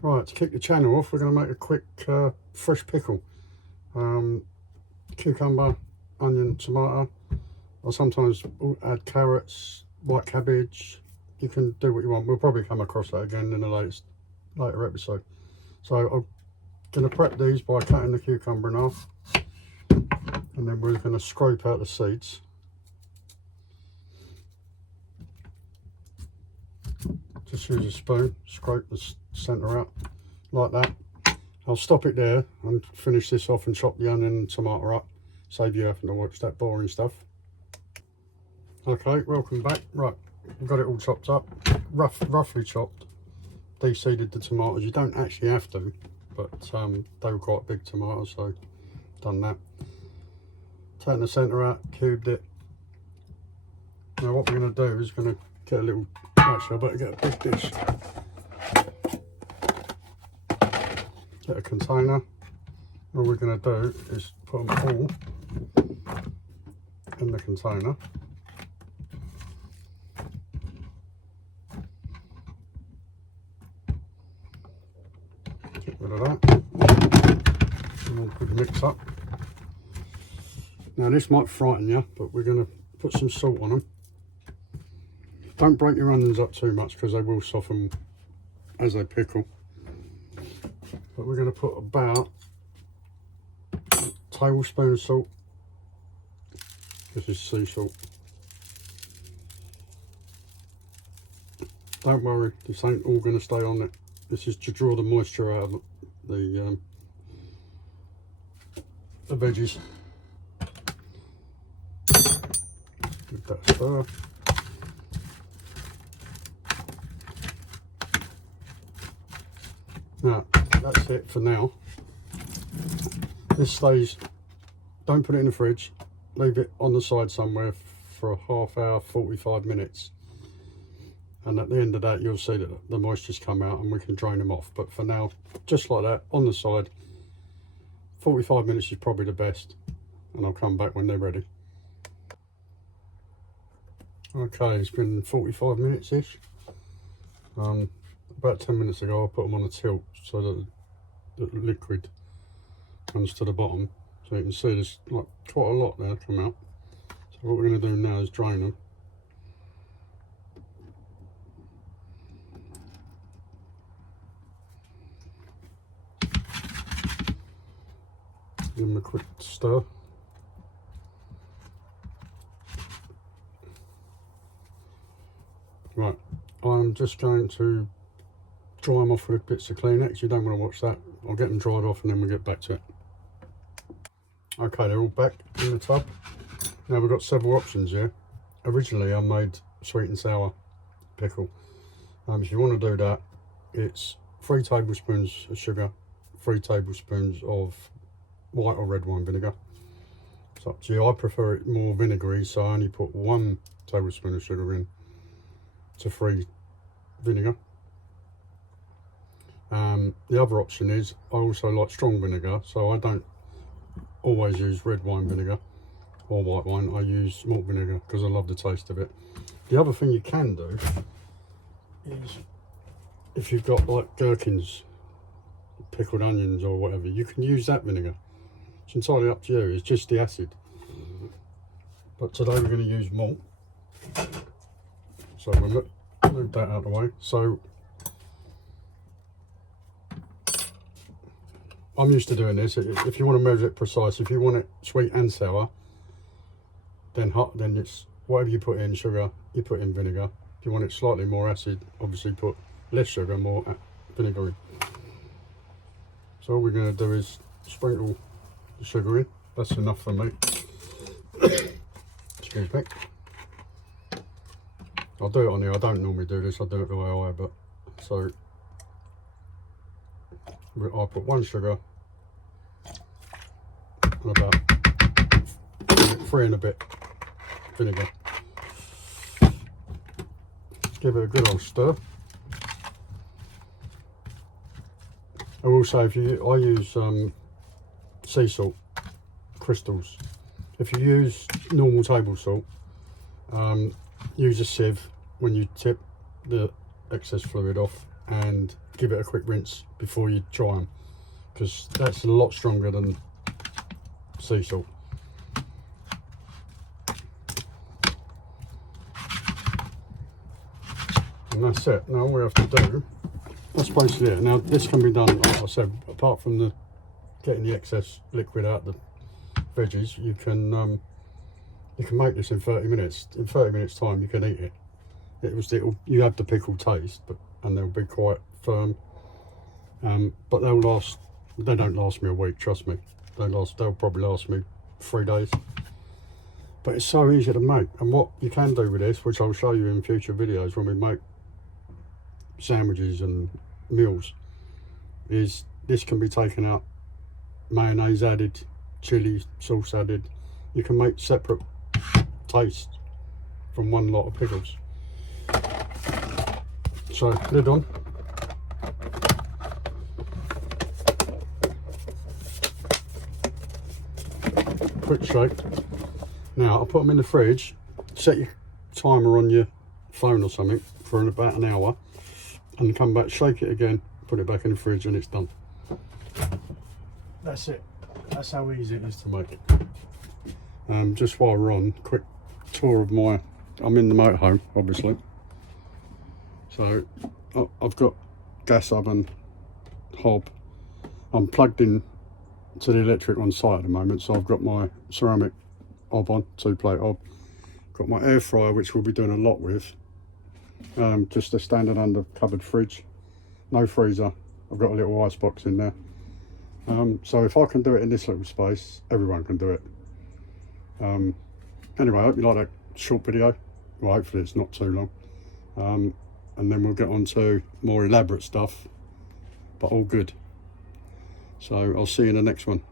Right, to kick the channel off, we're going to make a quick fresh pickle. Cucumber, onion, tomato. I sometimes add carrots, white cabbage. You can do what you want. We'll probably come across that again in a later episode. So I'm going to prep these by cutting the cucumber in half, and then we're going to scrape out the seeds. Just use a spoon, scrape the centre out like that. I'll stop it there and finish this off and chop the onion and tomato up. Save you having to watch that boring stuff. Okay, welcome back. Right, we've got it all chopped up, roughly chopped. De-seeded the tomatoes. You don't actually have to, but they were quite big tomatoes, so done that. Taken the centre out, cubed it. Now what we're going to do is going to get a little, actually I better get a big dish. Get a container. All we're going to do is put them all in the container. Get rid of that. And we'll put the mix up. Now this might frighten you, but we're going to put some salt on them. Don't break your onions up too much because they will soften as they pickle. But we're going to put about a tablespoon of salt. This is sea salt. Don't worry, this ain't all going to stay on it. This is to draw the moisture out of the veggies. Give that a stir. Now, that's it for now. This stays, don't put it in the fridge, leave it on the side somewhere for a half hour, 45 minutes. And at the end of that, you'll see that the moisture's come out and we can drain them off. But for now, just like that, on the side, 45 minutes is probably the best. And I'll come back when they're ready. Okay, it's been 45 minutes-ish. About 10 minutes ago, I put them on a tilt so that the liquid comes to the bottom. So you can see there's like quite a lot there come out. So what we're going to do now is drain them. Give them a quick stir. Right, I'm just going to dry them off with bits of Kleenex. You don't want to watch that. I'll get them dried off and then we'll get back to it. Okay, they're all back in the tub. Now we've got several options here. Originally I made sweet and sour pickle. If you want to do that, it's 3 tablespoons of sugar, 3 tablespoons of white or red wine vinegar. It's up to you. I prefer it more vinegary, so I only put 1 tablespoon of sugar in to 3 vinegar. The other option is I also like strong vinegar, so I don't always use red wine vinegar or white wine. I use malt vinegar because I love the taste of it. The other thing you can do is if you've got like gherkins, pickled onions or whatever, you can use that vinegar. It's entirely up to you, it's just the acid. But today we're going to use malt. So we'll move that out of the way. So I'm used to doing this. If you want to measure it precise, if you want it sweet and sour, then it's whatever you put in sugar, you put in vinegar. If you want it slightly more acid, obviously put less sugar, more vinegar in. So all we're going to do is sprinkle the sugar in. That's enough for me. Excuse me. I'll do it on here. I don't normally do this. I do it the way I, but so I'll put 1 sugar and about 3 and a bit vinegar. Give it a good old stir. I will say, I use sea salt crystals. If you use normal table salt, use a sieve when you tip the excess fluid off and give it a quick rinse before you dry them, because that's a lot stronger than sea salt. And that's it. Now all we have to do, that's basically it. Now this can be done, like I said, apart from the getting the excess liquid out of the veggies, you can make this in 30 minutes. In 30 minutes time you can eat it. You have the pickle taste, and they'll be quite firm. But they'll last. They don't last me a week, trust me. They'll probably last me 3 days. But it's so easy to make. And what you can do with this, which I'll show you in future videos when we make sandwiches and meals, is this can be taken out, mayonnaise added, chili sauce added. You can make separate taste from one lot of pickles. So lid on. Quick shake. Now I'll put them in the fridge. Set your timer on your phone or something for about an hour, and come back, shake it again, put it back in the fridge, and it's done. That's it. That's how easy it is to make. Just while we're on, quick tour of I'm in the motorhome, obviously. So I've got gas oven, hob. I'm plugged in to the electric on site at the moment, so I've got my ceramic hob on, 2-plate hob. Got my air fryer, which we'll be doing a lot with. Just a standard under cupboard fridge, no freezer. I've got a little ice box in there. So if I can do it in this little space, everyone can do it. Anyway, I hope you like that short video. Well, hopefully it's not too long. And then we'll get on to more elaborate stuff, but all good. So I'll see you in the next one.